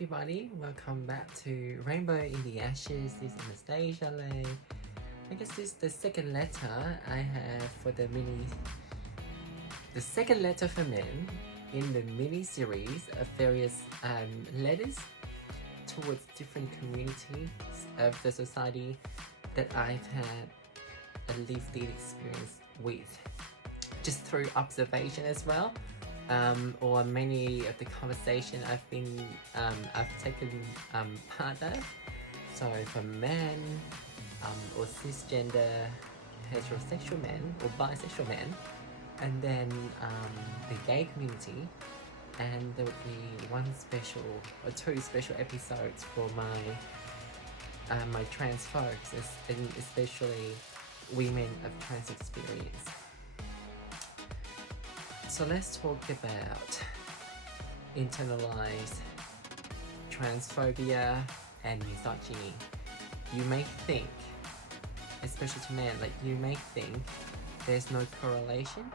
everybody, welcome back to Rainbow in the Ashes. This is Anastasia Lay. I guess this is the second letter I have for the second letter for men in the mini series of various letters towards different communities of the society that I've had a lived experience with, just through observation as well. Or many of the conversation I've taken part of. So for men, or cisgender, heterosexual men, or bisexual men, and then the gay community, and there would be one special or two special episodes for my trans folks, and especially women of trans experience. So let's talk about internalized transphobia and misogyny. You may think, especially to men, you may think there's no correlation,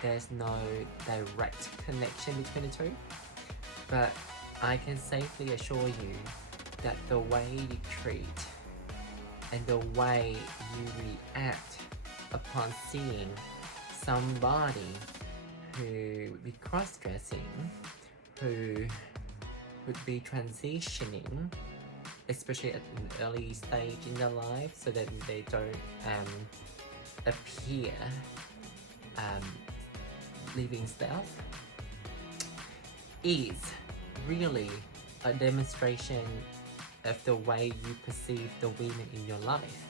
there's no direct connection between the two, but I can safely assure you that the way you treat and the way you react upon seeing somebody who would be cross-dressing, who would be transitioning, especially at an early stage in their life, so that they don't appear living stealth, is really a demonstration of the way you perceive the women in your life.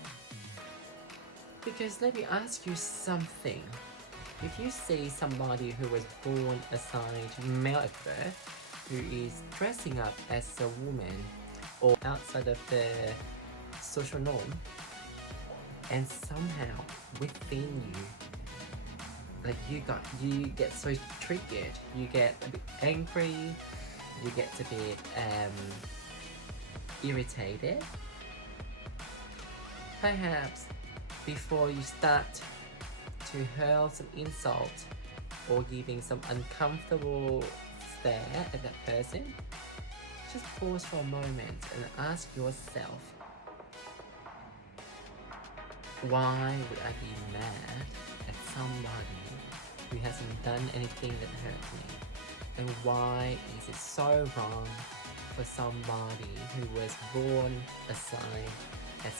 Because let me ask you something. If you see somebody who was born assigned male at birth, who is dressing up as a woman or outside of the social norm, and somehow within you, you get so triggered, you get a bit angry, you get a bit irritated, perhaps before you start to hurl some insult or giving some uncomfortable stare at that person, just pause for a moment and ask yourself, why would I be mad at somebody who hasn't done anything that hurts me? And why is it so wrong for somebody who was born assigned a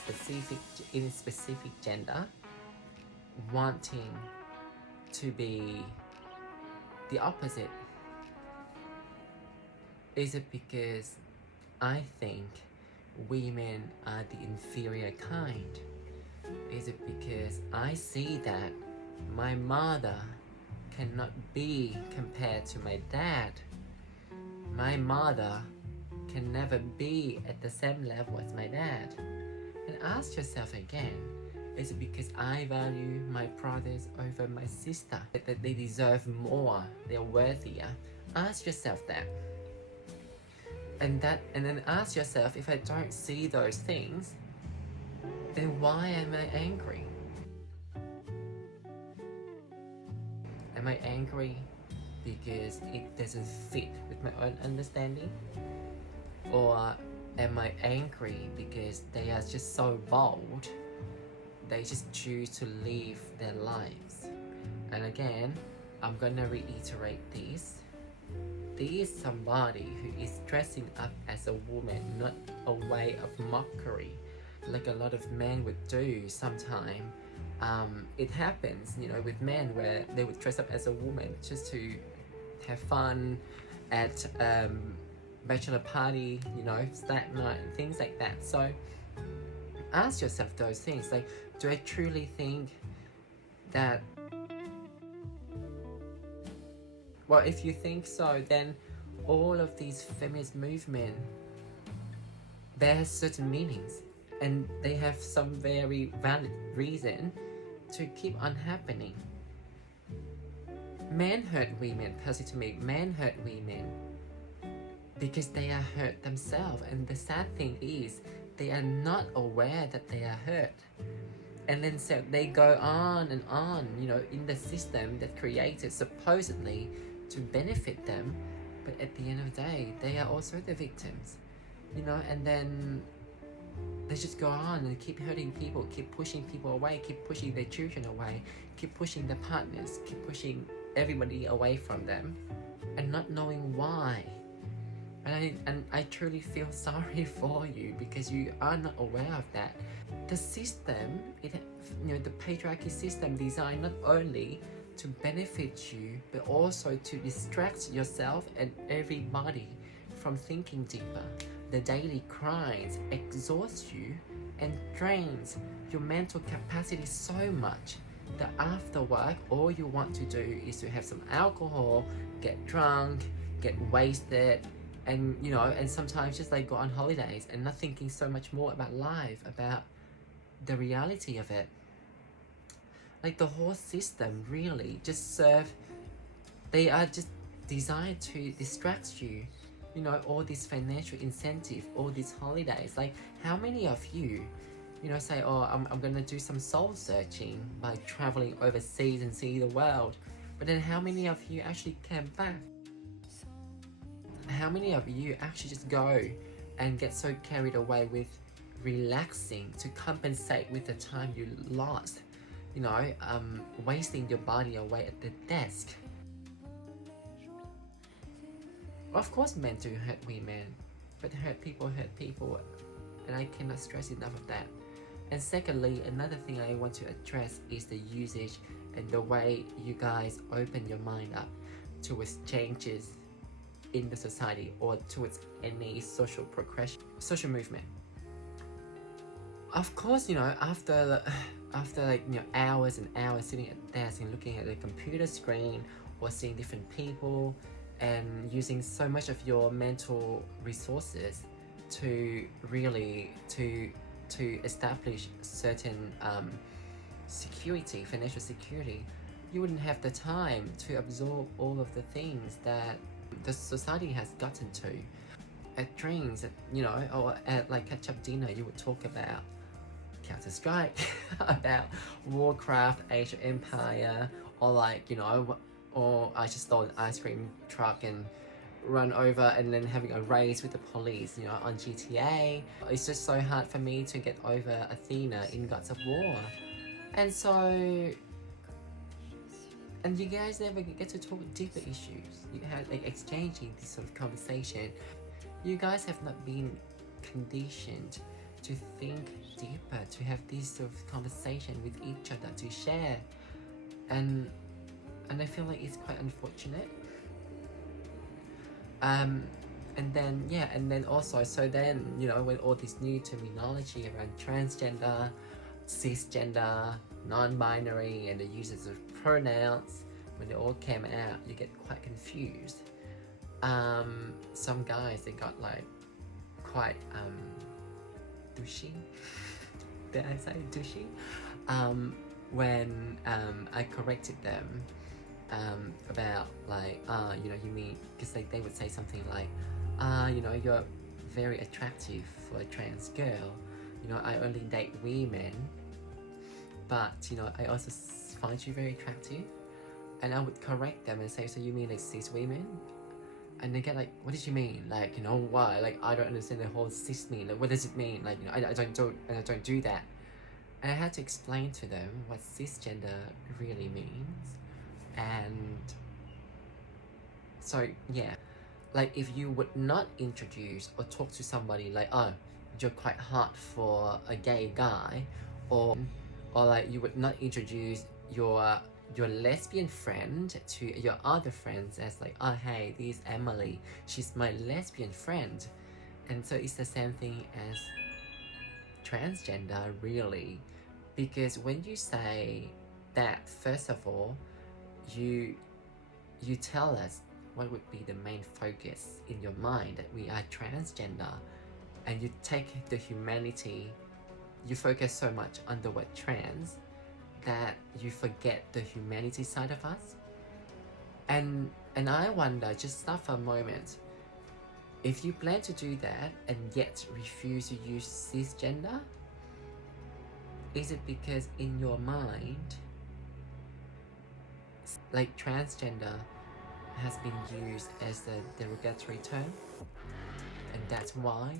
specific gender wanting to be the opposite? Is it because I think women are the inferior kind? Is it because I see that my mother cannot be compared to my dad? My mother can never be at the same level as my dad. And ask yourself again, is it because I value my brothers over my sister? That they deserve more, they're worthier? Ask yourself that. And then ask yourself, if I don't see those things, then why am I angry? Am I angry because it doesn't fit with my own understanding? Or am I angry because they are just so bold, they just choose to live their lives? And again, I'm gonna reiterate this. There is somebody who is dressing up as a woman, not a way of mockery, like a lot of men would do sometime. It happens, with men where they would dress up as a woman just to have fun at bachelor party, stat night, and things like that. So ask yourself those things, do I truly think that? Well, if you think so, then all of these feminist movement, they have certain meanings, and they have some very valid reason to keep on happening. Men hurt women, personally to me, men hurt women because they are hurt themselves, and the sad thing is they are not aware that they are hurt. And then so they go on and on, in the system that created supposedly to benefit them, but at the end of the day, they are also the victims, you know. And then they just go on and keep hurting people, keep pushing people away, keep pushing their children away, keep pushing their partners, keep pushing everybody away from them, and not knowing why. And I truly feel sorry for you because you are not aware of that. The system, the patriarchy system designed not only to benefit you, but also to distract yourself and everybody from thinking deeper. The daily grinds exhausts you and drains your mental capacity so much that after work, all you want to do is to have some alcohol, get drunk, get wasted, and and sometimes just like go on holidays and not thinking so much more about life, about the reality of it. Like the whole system really just they are just designed to distract you. All this financial incentive, all these holidays. Like how many of you, say, oh, I'm gonna do some soul searching by traveling overseas and see the world. But then how many of you actually came back? How many of you actually just go and get so carried away with relaxing to compensate with the time you lost? Wasting your body away at the desk. Of course men do hurt women, but hurt people, and I cannot stress enough of that. And secondly, another thing I want to address is the usage and the way you guys open your mind up towards changes in the society or towards any social progression, social movement. Of course, after hours and hours sitting at the desk and looking at the computer screen or seeing different people and using so much of your mental resources to really to establish certain security, financial security, you wouldn't have the time to absorb all of the things that the society has gotten to. At drinks, or at like catch-up dinner, you would talk about Counter-Strike, about Warcraft, Age of Empire, or or I just stole an ice cream truck and run over and then having a race with the police, on GTA. It's just so hard for me to get over Athena in Gods of War. And so, and you guys never get to talk deeper issues. You had exchanging this sort of conversation. You guys have not been conditioned to think deeper, to have this sort of conversation with each other, to share. And I feel like it's quite unfortunate. And then also, so then, when all this new terminology around transgender, cisgender, non-binary, and the uses of pronouns, when they all came out, you get quite confused. Some guys, they got quite douchey. Did I say douchey? When I corrected them about you mean, because they would say something like, you're very attractive for a trans girl. I only date women, but I also find you very attractive. And I would correct them and say, so you mean cis women? And they get what did you mean? Why? I don't understand the whole cis mean. What does it mean? I don't do that. And I had to explain to them what cisgender really means. And so, yeah. If you would not introduce or talk to somebody oh, you're quite hot for a gay guy, or you would not introduce your lesbian friend to your other friends as oh, hey, this is Emily, she's my lesbian friend. And so it's the same thing as transgender, really, because when you say that, first of all, you tell us what would be the main focus in your mind, that we are transgender, and you take the humanity, you focus so much on the word trans that you forget the humanity side of us. And I wonder, just stop for a moment, if you plan to do that and yet refuse to use cisgender, is it because in your mind, transgender has been used as a derogatory term, and that's why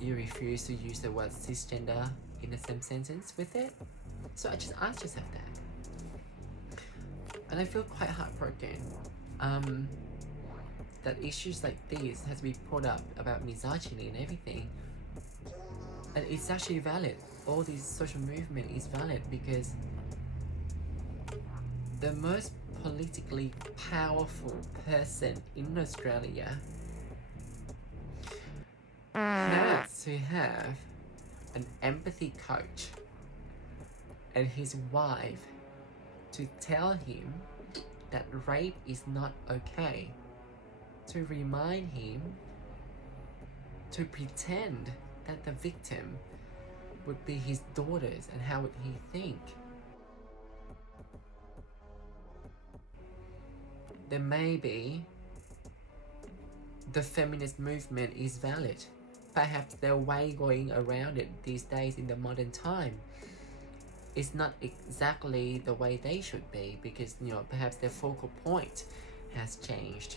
you refuse to use the word cisgender in the same sentence with it. So I just have that, and I feel quite heartbroken that issues like this has been brought up about misogyny and everything, and it's actually valid. All this social movement is valid because the most politically powerful person in Australia has to have an empathy coach and his wife to tell him that rape is not okay, to remind him to pretend that the victim would be his daughters, and how would he think? Then maybe the feminist movement is valid. Perhaps their way going around it these days in the modern time is not exactly the way they should be, because perhaps their focal point has changed.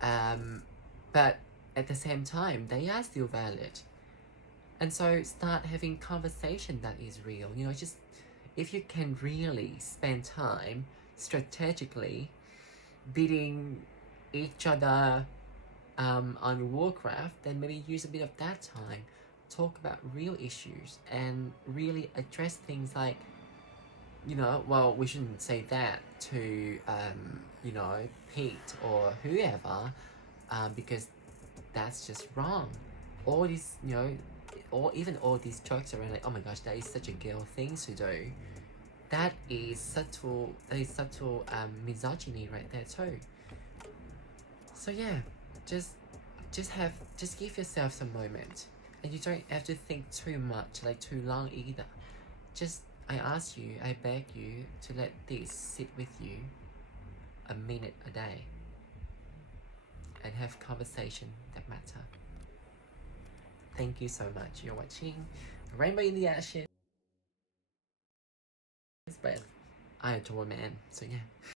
But at the same time, they are still valid. And so start having conversation that is real. Just if you can really spend time strategically beating each other on Warcraft, then maybe use a bit of that time, talk about real issues and really address things like, well, we shouldn't say that to, Pete or whoever, because that's just wrong. All these, or even all these jokes around like, oh my gosh, that is such a girl thing to do. That is subtle misogyny right there too. So yeah, just give yourself some moment, and you don't have to think too much, like too long either. Just, I ask you, I beg you to let this sit with you a minute a day and have conversation that matter. Thank you so much. You're watching Rainbow in the Ashes, but I adore man, so yeah.